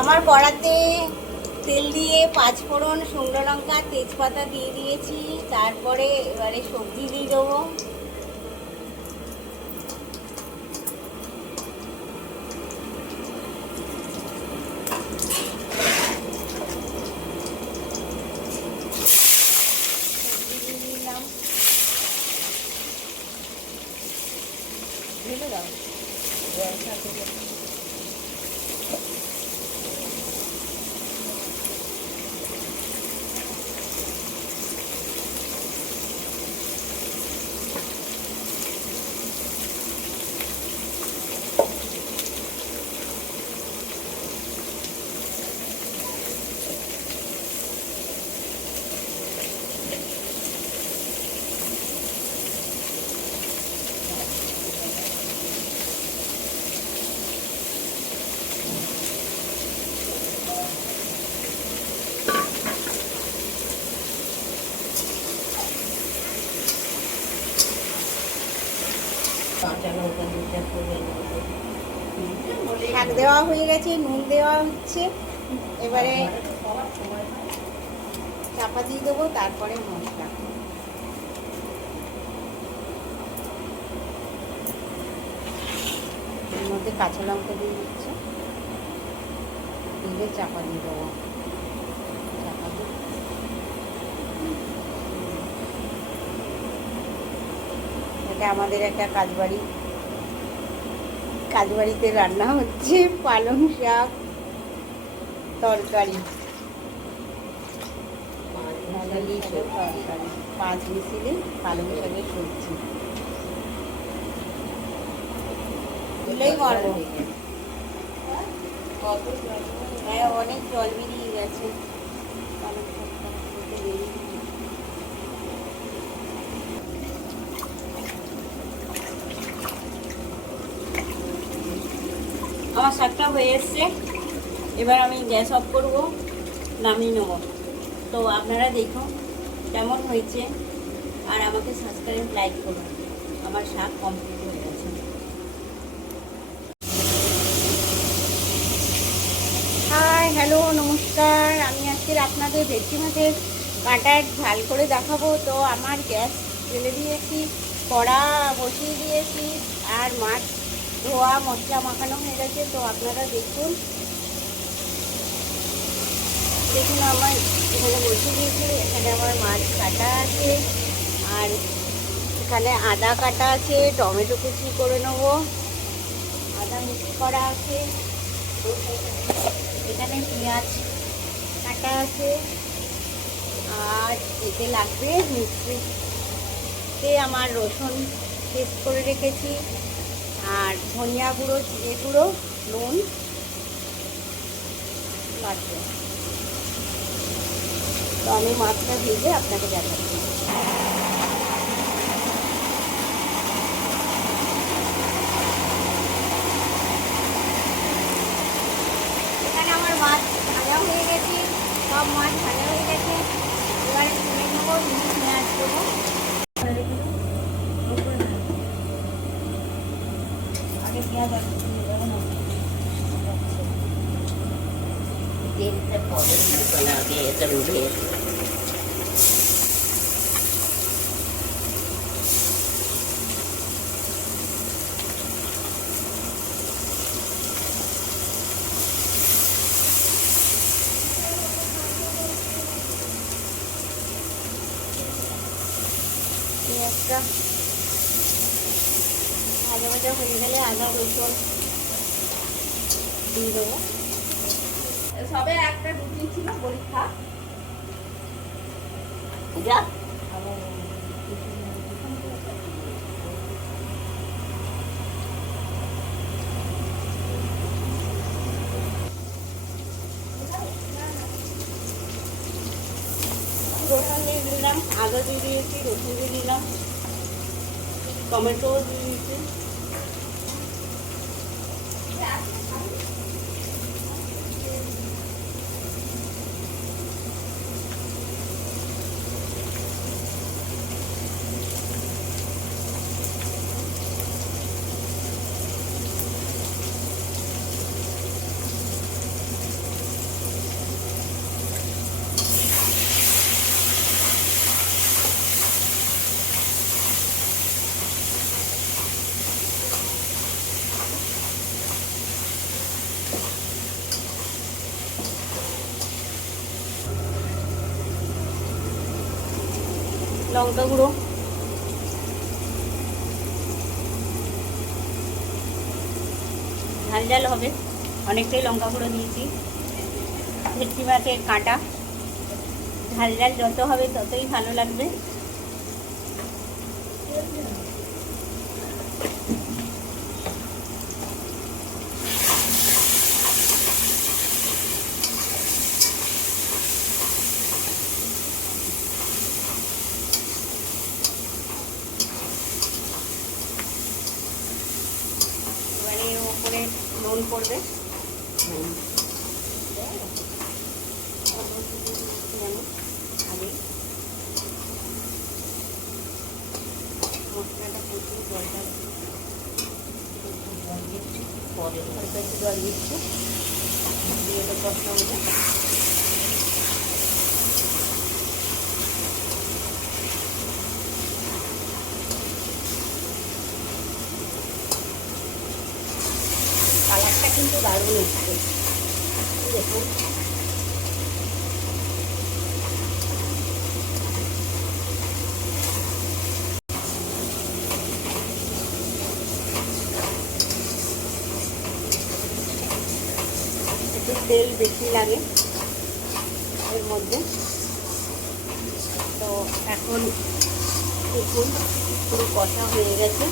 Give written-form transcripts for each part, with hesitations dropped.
আমার কড়াতে তেল দিয়ে 5 ফোড়ন, শুকনো লঙ্কা, তেজপাতা দিয়ে দিয়েছি। তারপরে এবারে সবজি দিয়ে দেবো। সবজি দিয়ে দিলাম। ঢেলে দাও। শাক দেওয়া হয়ে গেছে, নুন দেওয়া হচ্ছে। এবারে চাপা দিয়ে দেবো, তারপরে মশলা। এর মধ্যে কাঁচা লঙ্কা দিয়ে দিচ্ছে, দিয়ে চাপা দিয়ে দেবো। চাপা দিয়ে এটা আমাদের একটা কাজবাড়িতে রান্না হচ্ছে পালং শাক তরকারি। 5 মিশিলে পালং শাকের সবজি। তুলেই মারবো। হ্যাঁ, অনেক জল বেরিয়ে গেছে। পালং শাকটা আমার শাকটা হয়ে এসছে। এবার আমি গ্যাস অফ করব, নামিয়ে নেব। তো আপনারা দেখুন কেমন হয়েছে, আর আমাকে সাবস্ক্রাইব, লাইক করুন। আমার শাক কমপ্লিট হয়ে গেছে। হাই, হ্যালো, নমস্কার। আমি আজকে আপনাদের ভেটকি মাছের কাঁটার ঝাল করে দেখাবো। তো আমার গ্যাস জ্বেলে দিয়েছি, কড়া বসিয়ে দিয়েছি, আর মাছ ধোয়া মশলা মাখানো হয়ে গেছে। তো আপনারা দেখুন আমার এখানে বসিয়ে দিয়েছি। এখানে আমার মাছ কাটা আছে, আর এখানে আদা কাটা আছে, টমেটো কুচি করে নেবো, আদা মিক্স করা আছে, এখানে পেঁয়াজ কাটা আছে, আর এতে লাগবে মিক্সিতে আমার রসুন পেস্ট করে রেখেছি, আর ধনিয়া গুঁড়ো, জিরে গুঁড়ো, নুন লাগবে। তো আমি মাছটা ভেজে আপনাকে দেখাচ্ছি। এখানে আমার মাছ ভাজা হয়ে গেছে, সব মাছ ভাজা হয়ে গেছে। এবারে তুলে নেবো, পেঁয়াজ দেবো। আগে পেঁয়াজ তেলটা পরে আগে এটা উঠে পেঁয়াজটা ভাজা ভাজা হয়ে গেলে আদা রসুন দিয়ে দেবো। সবে একটা রুটি ছিল, পরীক্ষা যা রসুন দিয়ে দিলাম, আদা দিয়ে দিয়েছি, রসুন দিয়ে দিলাম, টমেটো দিয়ে দিয়েছি। লঙ্কা গুঁড়ো, ঝাল ঝাল হবে, অনেকটাই লঙ্কা গুঁড়ো দিয়েছি। ভেটকি মাছের কাঁটা, ঝাল ঝাল যত হবে ততই ভালো লাগবে। এবারে এর ওপরে নুন পড়বে, আগে মশলাটা প্রচুর জলটা জল দিচ্ছি, পরে অল্প একটু জল দিচ্ছি, দিয়ে তো কষা হবে। কালারটা কিন্তু দারুণ এসছে, দেখুন। একটু তেল বেশি লাগে এর মধ্যে। তো এখন দেখুন পুরো কষা হয়ে গেছে।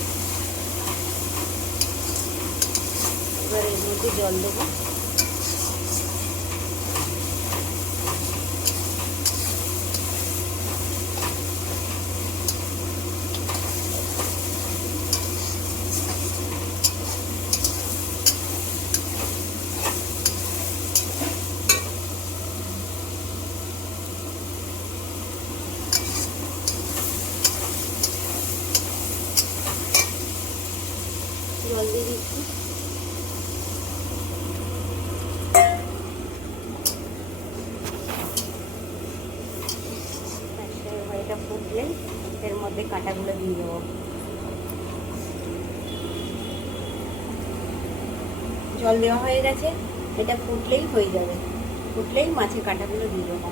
এবার এর মধ্যে জল দেবো। জল দিয়ে দিচ্ছি। এটা ফুটলে এর মধ্যে কাঁটাগুলো দিয়ে দেবো। জল দেওয়া হয়ে গেছে, এটা ফুটলেই হয়ে যাবে, ফুটলেই মাছের কাঁটাগুলো দিয়ে দেবো।